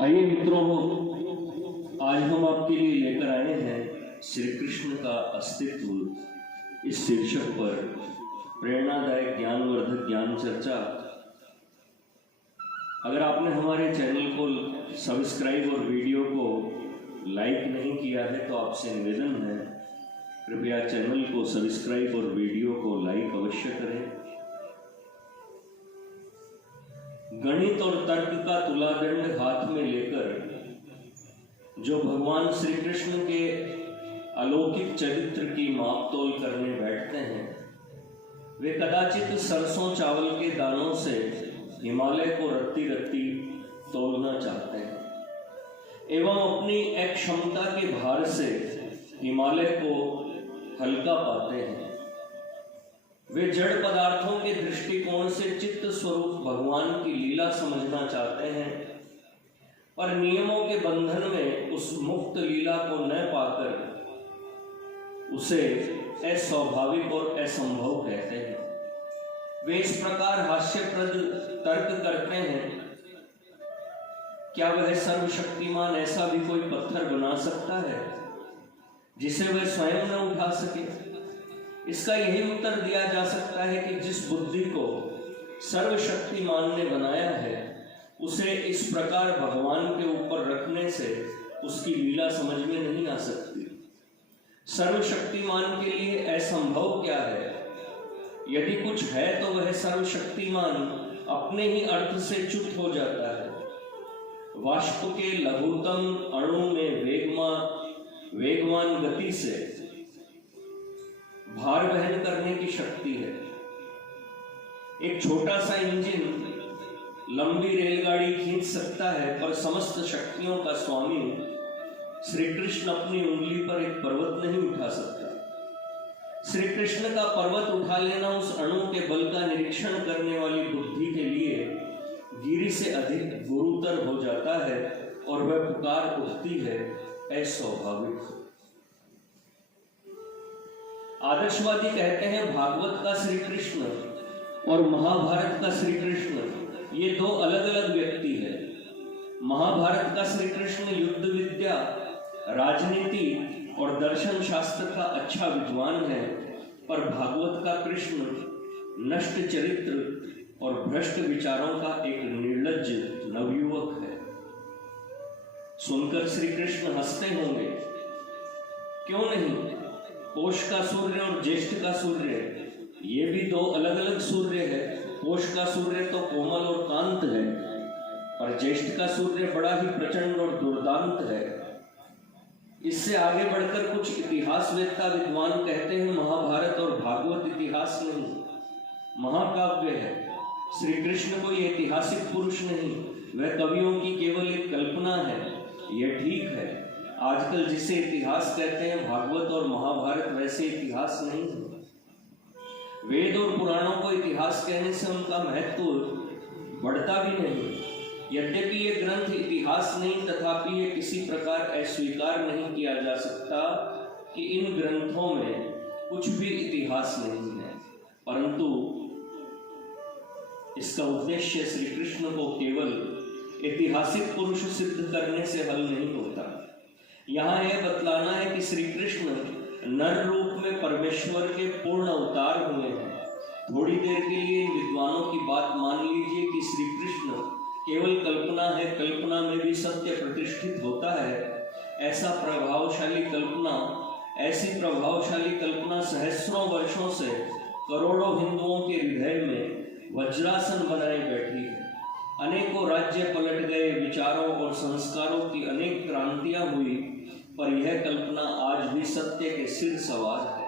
आइए मित्रों, आज हम आपके लिए लेकर आए हैं श्री कृष्ण का अस्तित्व इस शीर्षक पर प्रेरणादायक ज्ञानवर्धक ज्ञान चर्चा। अगर आपने हमारे चैनल को सब्सक्राइब और वीडियो को लाइक नहीं किया है तो आपसे निवेदन है, कृपया चैनल को सब्सक्राइब और वीडियो को लाइक अवश्य करें। गणित और तर्क का तुलादंड हाथ में लेकर जो भगवान श्री कृष्ण के अलौकिक चरित्र की मापतोल करने बैठते हैं, वे कदाचित सरसों चावल के दानों से हिमालय को रत्ती रत्ती तोलना चाहते हैं एवं अपनी अक्षमता के भार से हिमालय को हल्का पाते हैं। वे जड़ पदार्थों के दृष्टिकोण से चित्त स्वरूप भगवान की लीला समझना चाहते हैं, पर नियमों के बंधन में उस मुक्त लीला को न पाकर उसे अस्वाभाविक और असंभव कहते हैं। वे इस प्रकार हास्यप्रद तर्क करते हैं, क्या वह सर्वशक्तिमान ऐसा भी कोई पत्थर बना सकता है जिसे वह स्वयं न उठा सके? इसका यही उत्तर दिया जा सकता है कि जिस बुद्धि को सर्वशक्तिमान ने बनाया है, उसे इस प्रकार भगवान के ऊपर रखने से उसकी लीला समझ में नहीं आ सकती। सर्वशक्तिमान के लिए असंभव क्या है? यदि कुछ है तो वह सर्वशक्तिमान अपने ही अर्थ से च्युत हो जाता है। वाष्प के लघुतम अणु में वेगवान गति से भार वहन करने की शक्ति है। एक छोटा सा इंजन लंबी रेलगाड़ी खींच सकता है, पर समस्त शक्तियों का स्वामी श्री कृष्ण अपनी उंगली पर एक पर्वत नहीं उठा सकता। श्री कृष्ण का पर्वत उठा लेना उस अणु के बल का निरीक्षण करने वाली बुद्धि के लिए गिरि से अधिक गुरुतर हो जाता है और वह पुकार उठती है, अस्वाभाविक। आदर्शवादी कहते हैं भागवत का श्री कृष्ण और महाभारत का श्री कृष्ण ये दो अलग अलग व्यक्ति है। महाभारत का श्री कृष्ण युद्ध विद्या, राजनीति और दर्शन शास्त्र का अच्छा विद्वान है, पर भागवत का कृष्ण नष्ट चरित्र और भ्रष्ट विचारों का एक निर्लज्ज नवयुवक है। सुनकर श्री कृष्ण हंसते होंगे, क्यों नहीं? पोष का सूर्य और ज्येष्ठ का सूर्य, ये भी दो अलग अलग सूर्य है। पोष का सूर्य तो कोमल और कांत है, और ज्येष्ठ का सूर्य बड़ा ही प्रचंड और दुर्दांत है। इससे आगे बढ़कर कुछ इतिहासवेत्ता विद्वान कहते हैं महाभारत और भागवत इतिहास नहीं, महाकाव्य है। श्री कृष्ण कोई ऐतिहासिक पुरुष नहीं, वह कवियों की केवल एक कल्पना है। यह ठीक है, आजकल जिसे इतिहास कहते हैं भागवत और महाभारत वैसे इतिहास नहीं है। वेद और पुराणों को इतिहास कहने से उनका महत्व बढ़ता भी नहीं। यद्यपि ये ग्रंथ इतिहास नहीं, तथापि ये किसी प्रकार अस्वीकार नहीं किया जा सकता कि इन ग्रंथों में कुछ भी इतिहास नहीं है, परंतु इसका उद्देश्य श्री कृष्ण को केवल ऐतिहासिक पुरुष सिद्ध करने से हल नहीं होता। यहाँ यह बतलाना है कि श्री कृष्ण नर रूप में परमेश्वर के पूर्ण अवतार हुए हैं। थोड़ी देर के लिए इन विद्वानों की बात मान लीजिए कि श्री कृष्ण केवल कल्पना है, कल्पना में भी सत्य प्रतिष्ठित होता है। ऐसी प्रभावशाली कल्पना सहस्रों वर्षों से करोड़ों हिंदुओं के हृदय में वज्रासन बनाए बैठी है। अनेकों राज्य पलट गए, विचारों और संस्कारों की अनेक क्रांतियां हुई, पर यह कल्पना आज भी सत्य के सिर सवार है।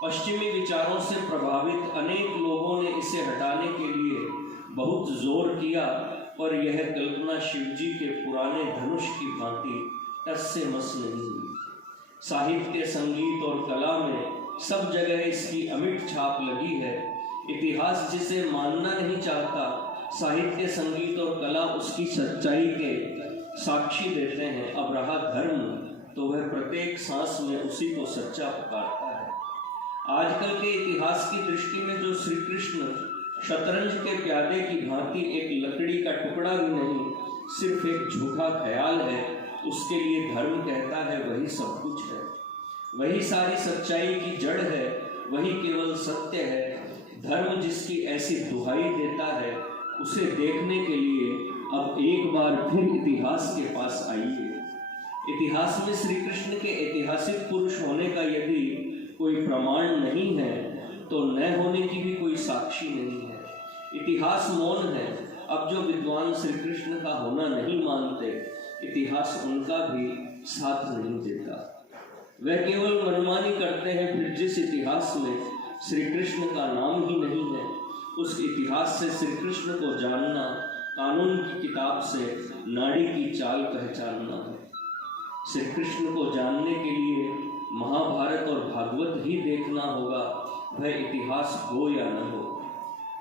पश्चिमी विचारों से प्रभावित अनेक लोगों ने इसे हटाने के लिए बहुत जोर किया, पर यह कल्पना शिवजी के पुराने धनुष की भांति टस से मस नहीं हुई। साहित्य, संगीत और कला में सब जगह इसकी अमिट छाप लगी है। इतिहास जिसे मानना नहीं चाहता, साहित्य, संगीत और कला उसकी सच्चाई के साक्षी देते हैं। अब रहा धर्म, तो वह प्रत्येक सांस में उसी को सच्चा पुकारता है। आजकल के इतिहास की दृष्टि में जो श्री कृष्ण शतरंज के प्यादे की भांति एक लकड़ी का टुकड़ा भी नहीं, सिर्फ एक झूठा ख्याल है, उसके लिए धर्म कहता है वही सब कुछ है, वही सारी सच्चाई की जड़ है, वही केवल सत्य है। धर्म जिसकी ऐसी दुहाई देता है, उसे देखने के लिए अब एक बार फिर इतिहास के पास आइए। इतिहास में श्री कृष्ण के ऐतिहासिक पुरुष होने का यदि कोई प्रमाण नहीं है, तो न होने की भी कोई साक्षी नहीं है। इतिहास मौन है। अब जो विद्वान श्री कृष्ण का होना नहीं मानते, इतिहास उनका भी साथ नहीं देता। वह केवल मनमानी करते हैं। फिर जिस इतिहास में श्री कृष्ण का नाम ही नहीं है, उस इतिहास से श्री कृष्ण को जानना कानून की किताब से नाड़ी की चाल पहचानना है। श्री कृष्ण को जानने के लिए महाभारत और भागवत ही देखना होगा, वह इतिहास हो या न हो।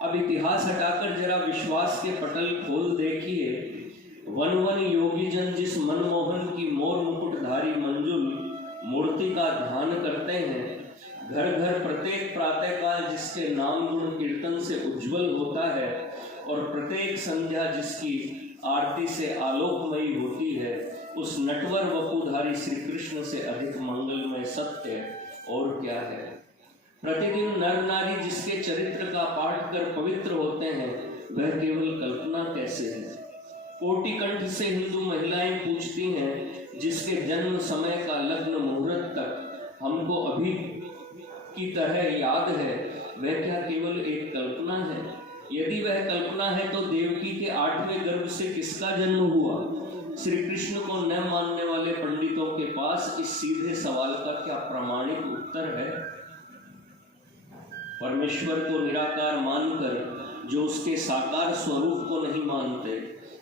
अब इतिहास हटाकर जरा विश्वास के पटल खोल देखिए। वन वन योगी जन जिस मनमोहन की मोर मुकुटधारी मंजुल मूर्ति का ध्यान करते हैं, घर घर प्रत्येक प्रातःकाल जिसके नाम गुण कीर्तन से उज्जवल होता है और प्रत्येक संध्या जिसकी आरती से आलोकमयी होती है, उस नटवर वपुधारी श्री कृष्ण से अधिक मंगलमय सत्य और क्या है। प्रतिदिन नर नारी जिसके चरित्र का पाठ कर पवित्र होते हैं, वह केवल कल्पना कैसे है। कोटि कंठ से हिंदू महिलाएं पूछती हैं, जिसके जन्म समय का लग्न मुहूर्त तक हमको अभी की तरह याद है, वह क्या केवल एक कल्पना है। यदि वह कल्पना है तो देवकी के 8वें गर्भ से किसका जन्म हुआ। श्री कृष्ण को न मानने वाले पंडितों के पास इस सीधे सवाल का क्या प्रामाणिक उत्तर है। परमेश्वर को निराकार मानकर जो उसके साकार स्वरूप को नहीं मानते,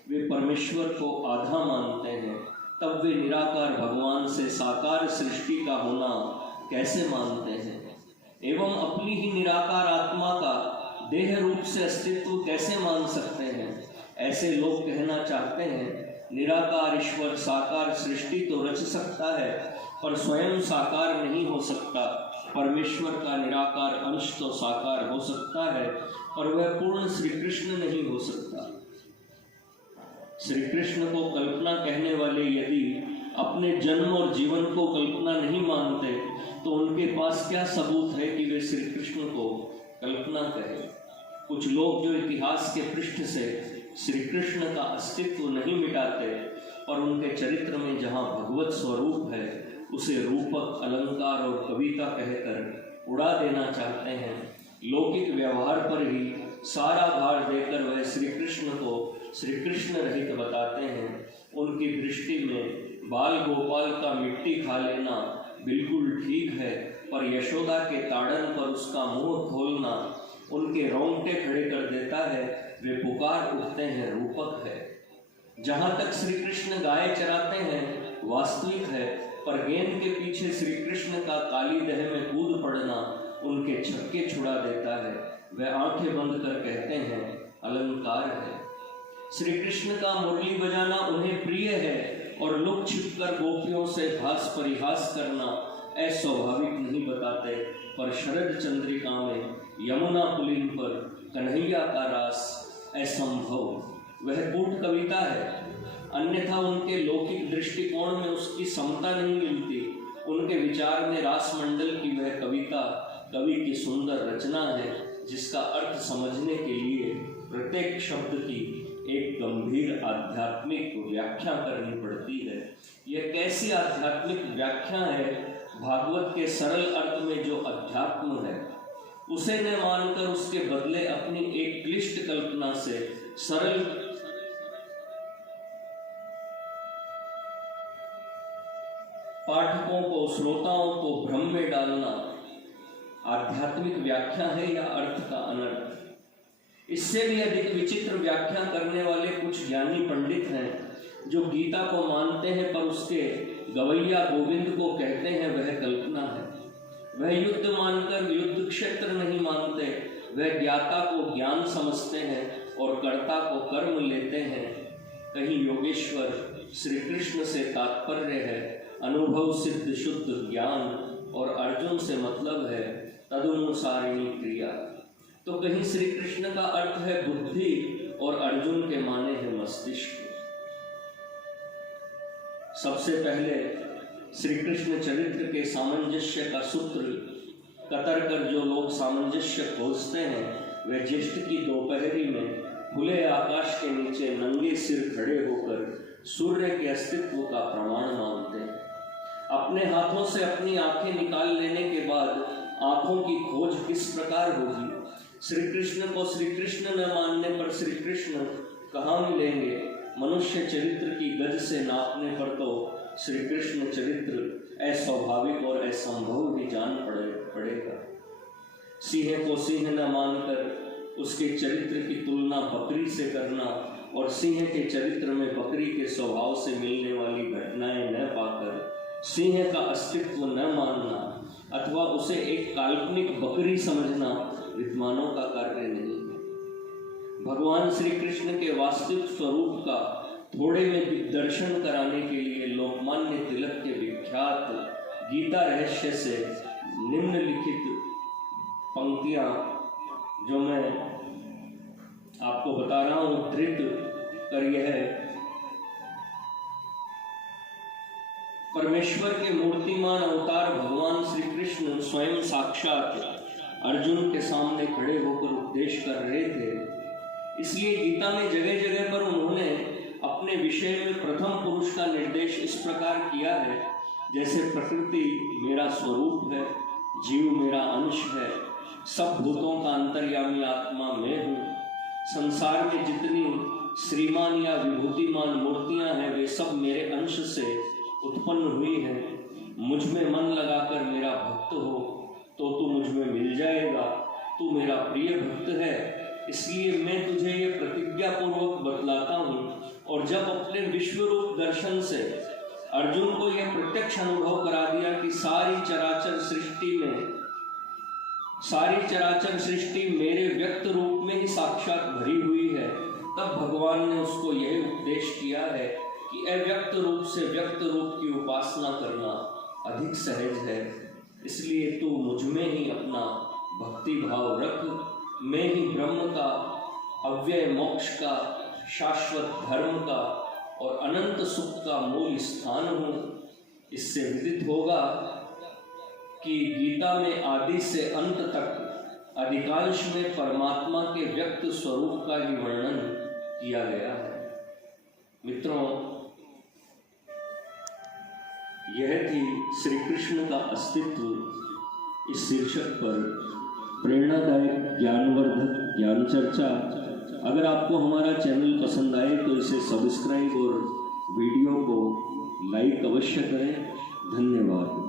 वे परमेश्वर को आधा मानते हैं। तब वे निराकार भगवान से साकार सृष्टि का होना कैसे मानते हैं, एवं अपनी ही निराकार आत्मा का देह रूप से अस्तित्व कैसे मान सकते हैं। ऐसे लोग कहना चाहते हैं, निराकार ईश्वर साकार सृष्टि तो रच सकता है, पर स्वयं साकार नहीं हो सकता। परमेश्वर का निराकार अंश तो साकार हो सकता है, पर वह पूर्ण श्री कृष्ण नहीं हो सकता। श्री कृष्ण को कल्पना कहने वाले यदि अपने जन्म और जीवन को कल्पना नहीं मानते, तो उनके पास क्या सबूत है कि वे श्री कृष्ण को कल्पना कहें। कुछ लोग जो इतिहास के पृष्ठ से श्री कृष्ण का अस्तित्व नहीं मिटाते, और उनके चरित्र में जहाँ भगवत स्वरूप है, उसे रूपक, अलंकार और कविता कहकर उड़ा देना चाहते हैं। लौकिक व्यवहार पर ही सारा भार देकर वह श्री कृष्ण को श्री कृष्ण रहित बताते हैं। उनकी दृष्टि में बाल गोपाल का मिट्टी खा लेना बिल्कुल ठीक है, पर यशोदा के ताड़न पर उसका मुंह खोलना उनके रोंगटे खड़े कर देता है। वे पुकार उठते हैं, रूपक है। जहाँ तक श्री कृष्ण गाय चराते हैं वास्तविक है, पर गेंद के पीछे श्री कृष्ण का काली दह में कूद पड़ना उनके छक्के छुड़ा देता है। वे आंखें बंद कर कहते हैं, अलंकार है। श्री कृष्ण का मुरली बजाना उन्हें प्रिय है, और लुक छिपकर गोपियों से हास परिहास करना अस्वाभाविक नहीं बताते। पर शरद चंद्रिका में यमुना पुलिन पर कन्हैया का रास असंभव, वह कूट कविता है। अन्यथा उनके लौकिक दृष्टिकोण में उसकी समता नहीं मिलती। उनके विचार में रास मंडल की वह कविता कवि की सुंदर रचना है, जिसका अर्थ समझने के लिए प्रत्येक शब्द की एक गंभीर आध्यात्मिक व्याख्या करनी पड़ती है। यह कैसी आध्यात्मिक व्याख्या है। भागवत के सरल अर्थ में जो अध्यात्म है, उसे न मानकर उसके बदले अपनी एक क्लिष्ट कल्पना से सरल पाठकों को, श्रोताओं को भ्रम में डालना आध्यात्मिक व्याख्या है या अर्थ का अनर्थ। इससे भी अधिक विचित्र व्याख्या करने वाले कुछ ज्ञानी पंडित हैं, जो गीता को मानते हैं पर उसके गवैया गोविंद को कहते हैं वह कल्पना है। वह युद्ध मानकर युद्ध क्षेत्र नहीं मानते, वह ज्ञाता को ज्ञान समझते हैं और कर्ता को कर्म लेते हैं। कहीं योगेश्वर श्री कृष्ण से तात्पर्य है अनुभव सिद्ध शुद्ध ज्ञान, और अर्जुन से मतलब है तदनुसारिणी क्रिया। तो कहीं श्री कृष्ण का अर्थ है बुद्धि और अर्जुन के माने हैं मस्तिष्क। सबसे पहले श्री कृष्ण चरित्र के सामंजस्य का सूत्र कतर कर जो लोग सामंजस्य खोजते हैं, वे ज्येष्ठ की दोपहरी में खुले आकाश के नीचे नंगे सिर खड़े होकर सूर्य के अस्तित्व का प्रमाण मानते हैं। अपने हाथों से अपनी आंखें निकाल लेने के बाद आंखों की खोज किस प्रकार होगी? श्री कृष्ण को श्री कृष्ण न मानने पर श्री कृष्ण कहाँ मिलेंगे? मनुष्य चरित्र की गज से नापने पर तो श्री कृष्ण चरित्र अस्वाभाविक और असंभव भी जान पड़ेगा। सिंह को सिंह न मानकर उसके चरित्र की तुलना बकरी से करना और सिंह के चरित्र में बकरी के स्वभाव से मिलने वाली घटनाएं न पाकर सिंह का अस्तित्व न मानना अथवा उसे एक काल्पनिक बकरी समझना विद्वानों का कार्य नहीं है। भगवान श्री कृष्ण के वास्तविक स्वरूप का थोड़े में दर्शन कराने के लिए लोकमान्य तिलक के विख्यात गीता रहस्य से निम्नलिखित पंक्तियां जो मैं आपको बता रहा हूं धृत कर यह परमेश्वर के मूर्तिमान अवतार भगवान श्री कृष्ण स्वयं साक्षात अर्जुन के सामने खड़े होकर उपदेश कर रहे थे। इसलिए गीता में जगह जगह पर उन्होंने अपने विषय में प्रथम पुरुष का निर्देश इस प्रकार किया है, जैसे प्रकृति मेरा स्वरूप है, जीव मेरा अंश है, सब भूतों का अंतर्यामी आत्मा मैं हूँ, संसार में जितनी श्रीमान या विभूतिमान मूर्तियां हैं वे सब मेरे अंश से उत्पन्न हुई है। मुझ में मन लगाकर मेरा भक्त हो तो तू मुझ में मिल जाएगा। तू मेरा प्रिय भक्त है, इसलिए मैं तुझे ये प्रतिज्ञा पूर्वक बतलाता हूँ। और जब अपने विश्व रूप दर्शन से अर्जुन को यह प्रत्यक्ष अनुभव करा दिया कि सारी चराचर सृष्टि मेरे व्यक्त रूप में ही साक्षात भरी हुई है, तब भगवान ने उसको यह उपदेश किया है कि अव्यक्त रूप से व्यक्त रूप की उपासना करना अधिक सहज है। इसलिए तू मुझ में ही अपना भक्ति भाव रख। मैं ही ब्रह्म का, अव्यय मोक्ष का, शाश्वत धर्म का और अनंत सुख का मूल स्थान हूँ। इससे विदित होगा कि गीता में आदि से अंत तक अधिकांश में परमात्मा के व्यक्त स्वरूप का ही वर्णन किया गया है। मित्रों, यह थी श्री कृष्ण का अस्तित्व इस शीर्षक पर प्रेरणादायक ज्ञानवर्धक ज्ञान चर्चा। अगर आपको हमारा चैनल पसंद आए तो इसे सब्सक्राइब और वीडियो को लाइक अवश्य करें। धन्यवाद।